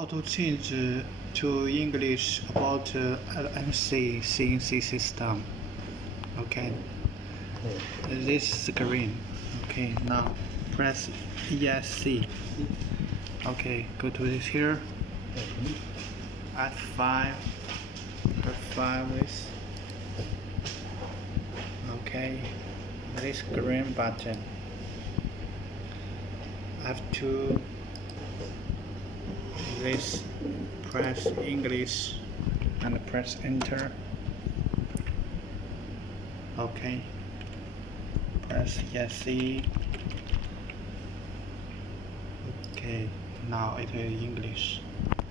how to change to English about LNC CNC system. Okay, this screen. Okay, now press ESC. Okay, go to this here. F5. F5 is okay. This green button. F2. This press English and press enter. Okay, press ESC. Okay, now it is English.